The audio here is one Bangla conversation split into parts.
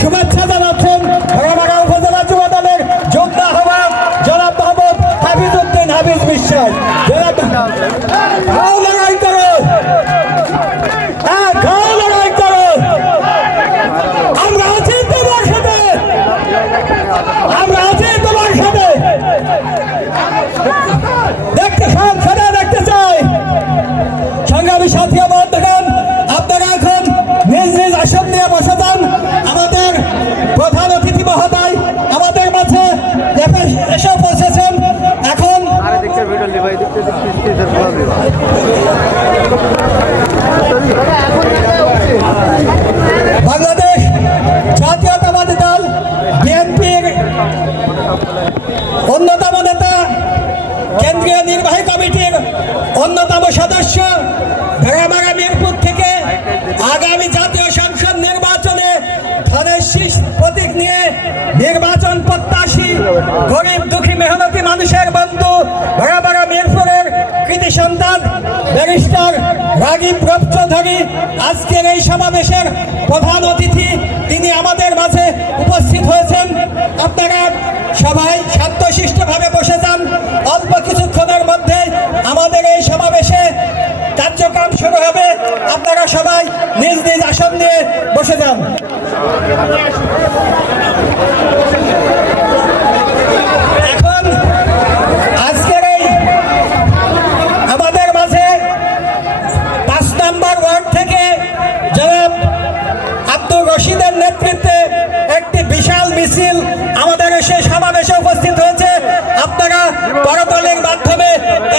শুভেচ্ছা জানাচ্ছেন ভাগাভাগা উপজেলা যুব দলের যুগ্ম আহ্বায়ক জনাব মোহাম্মদ হাফিজউদ্দিন হাফিজ বিশ্বাস। লড়াই করো, লড়াই করো, আমরা আছি তোমার সাথে, আমরা আছি তোমার সাথে। দেখতে দেখতে চাই সংগ্রামী সাথী বন্ধুগণ, আপনারা এখন নিজ নিজ আসন নিয়ে বসে যান। আমাদের প্রধান অতিথি মহোদয় আমাদের মাঝে এসে পৌঁছেছেন। এখন বাংলাদেশ জাতীয়তাবাদী দল বিএনপির অন্যতম নেতা, কেন্দ্রীয় নির্বাহী কমিটির অন্যতম সদস্য, ভাগাভাগা মিরপুর থেকে আগামী জাতীয় সংসদ নির্বাচনে ধানের শীষ প্রতীক নিয়ে নির্বাচন প্রত্যাশী গরিব দুঃখী মেহনতি মানুষের বন্ধু, ভাগাভাগা মিরপুরের কৃতি সন্তান ব্যারিস্টার রাগিব চৌধুরী আজকের এই সমাবেশের প্রধান অতিথি। তিনি আমাদের মাঝে উপস্থিত হয়েছেন। আপনারা সবাই শান্তশিষ্টভাবে বসে যান। অল্প কিছুক্ষণের মধ্যে আমাদের এই সমাবেশে কার্যক্রম শুরু হবে। আপনারা সবাই নিজ নিজ আসন নিয়ে বসে যান। এখন আজকের এই আমাদের মাঝে 5 নম্বর ওয়ার্ড থেকে জনাব আব্দুর রশিদের নেতৃত্বে একটি বিশাল মিছিল আমাদের সেই সমাবেশে উপস্থিত হয়েছে। আপনারা করতালির মাধ্যমে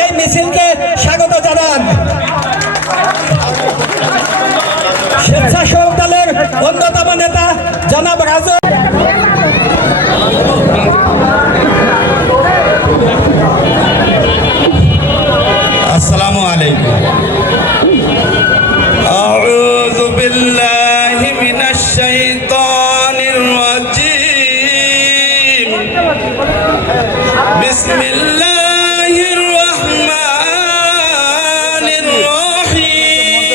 এই মিছিলকে স্বাগত জানান। স্বেচ্ছাসেবক দলের অন্যতম নেতা জনাব রাজু। আসসালামু আলাইকুম। আউযু বিল্লাহি মিনাশ শাইতানির রাজীম। বিসমিল্লাহির রহমানির রহিম।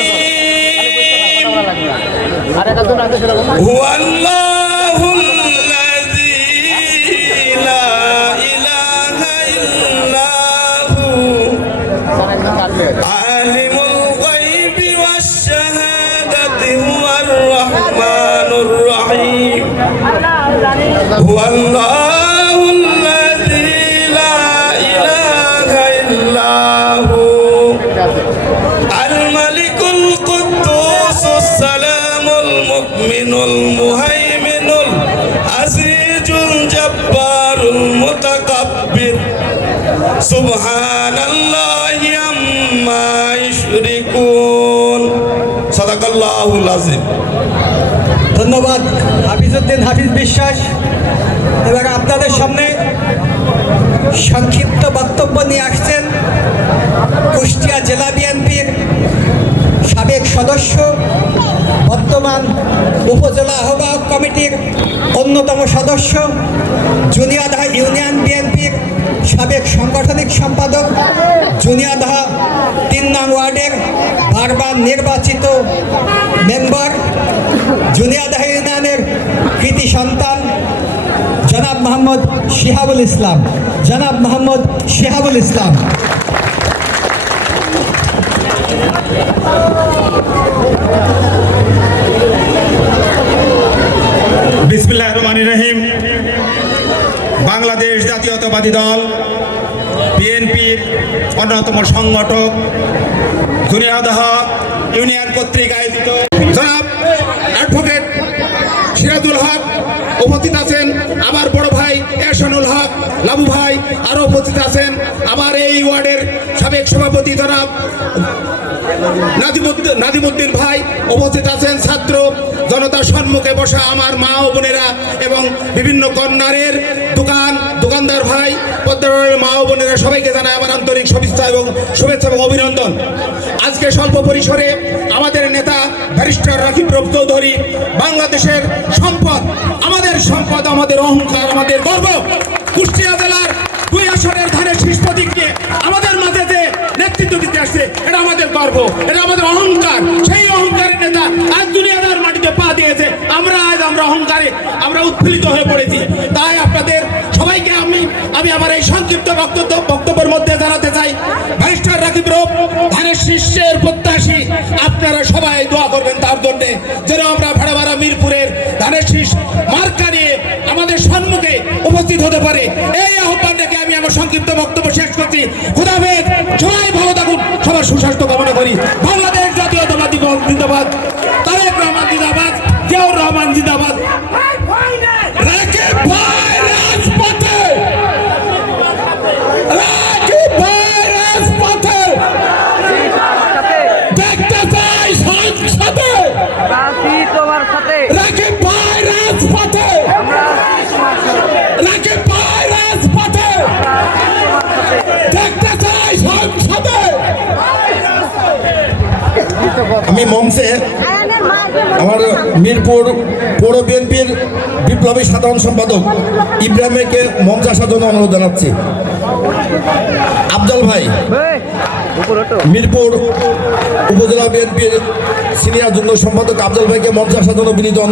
হুয়াল্লাহুল্লাযী লা ইলাহা ইল্লা হু আলিমুল গায়বি ওয়াশ শাহাদাতি হুয়ার রহমানুর রহিম। হুয়াল্লাহুল্লাযী লা ইলাহা ইল্লা হু আল মালিকুল কুদ্দুসুস সালামুল মুমিনুল মুহাইমিনুল আজিজুল জব্বারুল মুতাকাব্বির সুবহানাল্লাহি আম্মা ইউশরিকুন। সাদাকাল্লাহুল আযীম। ধন্যবাদ হাফিজউদ্দিন হাফিজ বিশ্বাস। এবার আপনাদের সামনে সংক্ষিপ্ত বক্তব্য নিয়ে আসছেন কুষ্টিয়া জেলা বিএনপির সাবেক সদস্য, বর্তমান উপজেলা আহ্বায়ক কমিটির অন্যতম সদস্য, জুনিয়াদহ ইউনিয়ন বিএনপির সাবেক সাংগঠনিক সম্পাদক, জুনিয়াদহ 3 নং ওয়ার্ডের বারবার নির্বাচিত মেম্বার, জুনিয়াদহ ইউনিয়নের কৃতি সন্তান জনাব মোহাম্মদ শিহাবুল ইসলাম। জনাব মোহাম্মদ শিহাবুল ইসলাম। বিসমিল্লাহির রহমানির রহিম। বাংলাদেশ জাতীয়তাবাদী দল বিএনপির অন্যতম সংগঠক জুনিয়াদহ ইউনিয়ন কর্তৃক আয়োজিত জনাব অ্যাডভোকেট সিরাজুল হক উপস্থিত আছেন। আমার বড় ভাই এহসানুল হক লাবু ভাই আরও উপস্থিত আছেন। আমার এই ওয়ার্ডের সাবেক সভাপতি জনাব নাজিমুদ্দিন ভাই উপস্থিত আছেন। ছাত্র জনতার সম্মুখে বসা আমার মা ও বোনেরা এবং বিভিন্ন কর্নারের দোকানদার ভাই, পদ্মার মা ও বোনেরা, সবাইকে জানাই আমার আন্তরিক শুভেচ্ছা এবং অভিনন্দন। আজকে স্বল্প পরিসরে আমাদের নেতা ব্যারিস্টার রাগিব চৌধুরী বাংলাদেশের সম্পদ, আমাদের সম্পদ, আমাদের অহংকার, আমাদের গর্ব, কুষ্টিয়া জেলার 2 আসনের ধানের শীষ প্রতীক নিয়ে আমাদের মাঝে যে নেতৃত্ব দিতে আসছে, এটা আমাদের গর্ব, এটা আমাদের অহংকার। সেই অহংকারের নেতা আজ দুনিয়াদার মাটিতে পা দিয়েছে। আমরা অহংকারে আমরা উৎফুল্লিত হয়ে পড়েছি। তাই আপনাদের সবাইকে আমি আমার এই সংক্ষিপ্ত বক্তব্যের মধ্যে জানাতে চাই, ব্যারিস্টার রাকিব রূপ ধানের শীর্ষের প্রত্যাশী, আপনারা সবাই দোয়া করবেন তার জন্যে, যেন আমরা ভাড়াভাড়া মিরপুরের ধানের শীষ মার্কা নিয়ে আমাদের সম্মুখে উপস্থিত হতে পারে। এই আহ্বান থেকে আমি আমার সংক্ষিপ্ত বক্তব্য শেষ করছি। খোদা হাফেজ, সবাই ভালো থাকুন, সবার সুস্বাস্থ্য কামনা করি। বাংলাদেশ জাতীয়তাবাদী দল জিন্দাবাদ, তারেক রহমান জিন্দাবাদ, জিয়াউর রহমান জিন্দাবাদ। রাকিব ভাই রাজপথে, রাকিব ভাই রাজপথে, দেখতে চাই সংসদে রাকিব ভাই রাজপথে, রাকিব ভাই রাজপথে, দেখতে চাই সংসদে। আমি মঞ্চে আমার মিরপুর পৌর বিএনপির বিপ্লবী সাধারণ সম্পাদক ইব্রাহিমকে মঞ্চে আসার জন্য অনুরোধ জানাচ্ছি। আফজল ভাই, মিরপুর উপজেলা বিএনপির সিনিয়র যুগ্ম সম্পাদক আফজল ভাইকে মঞ্চে আসার জন্য বিনীত অনুরোধ।